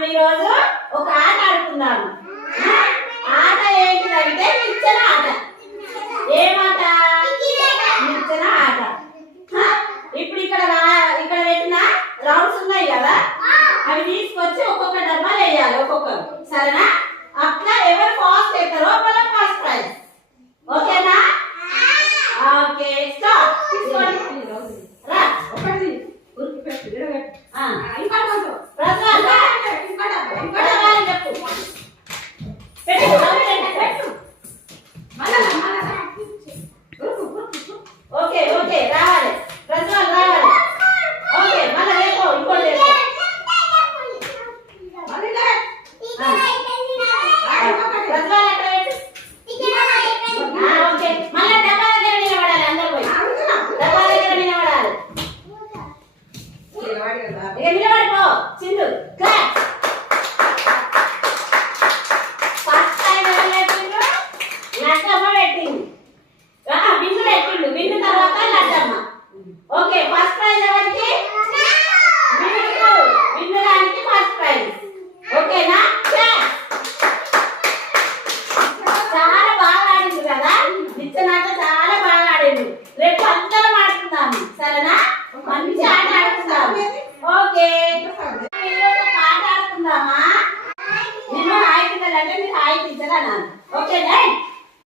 మనం ఈరోజు ఒక ఆట ఆడుకుందాము. ఆట ఏంటిదంటే నిచ్చెన ఆట. ఏమాట? నిచ్చెన ఆట. ఇప్పుడు ఇక్కడ పెట్టిన రౌండ్స్ ఉన్నాయి కదా, అవి తీసుకొచ్చి ఒక్కొక్క డబ్బా వేయాలి ఒక్కొక్కరు, సరేనా? అట్లా ఎవరు ఫాస్ట్ అవుతారో వాళ్ళకి ఫస్ట్ ప్రైజ్. ఓకేనా? Okay start. రా ఒకటి ఓకే ఓకే రావాలి, ప్రజ్వల్ రావాలి. ఓకే మళ్ళీ రేపు ఇంకోటి ప్రజ్వల్ ఎక్కడ పెట్టు. ఓకే మళ్ళీ డబ్బా దగ్గర నిలబడాలి, అందరు పోయి డబ్బా దగ్గర నిలబడాలి. నిలబడిపో చిందు. ఫస్ట్ టైం ఎవరు పెట్టిండ్రు? లడ్డమ్మ పెట్టింది. బిందు పెట్టిండు, బిందు తర్వాత లడ్డమ్మ. ఓకే ఫస్ట్ ప్రైజ్ ఎవరికి? బిందు గారికి ఫస్ట్ ప్రైజ్. ఓకేనా? చాలా బాగా ఆడింది కదా, నిచ్చెన ఆట చాలా బాగా ఆడింది. రేపు అందరం ఆడుకుందాము, సరేనా? మంచి ఆట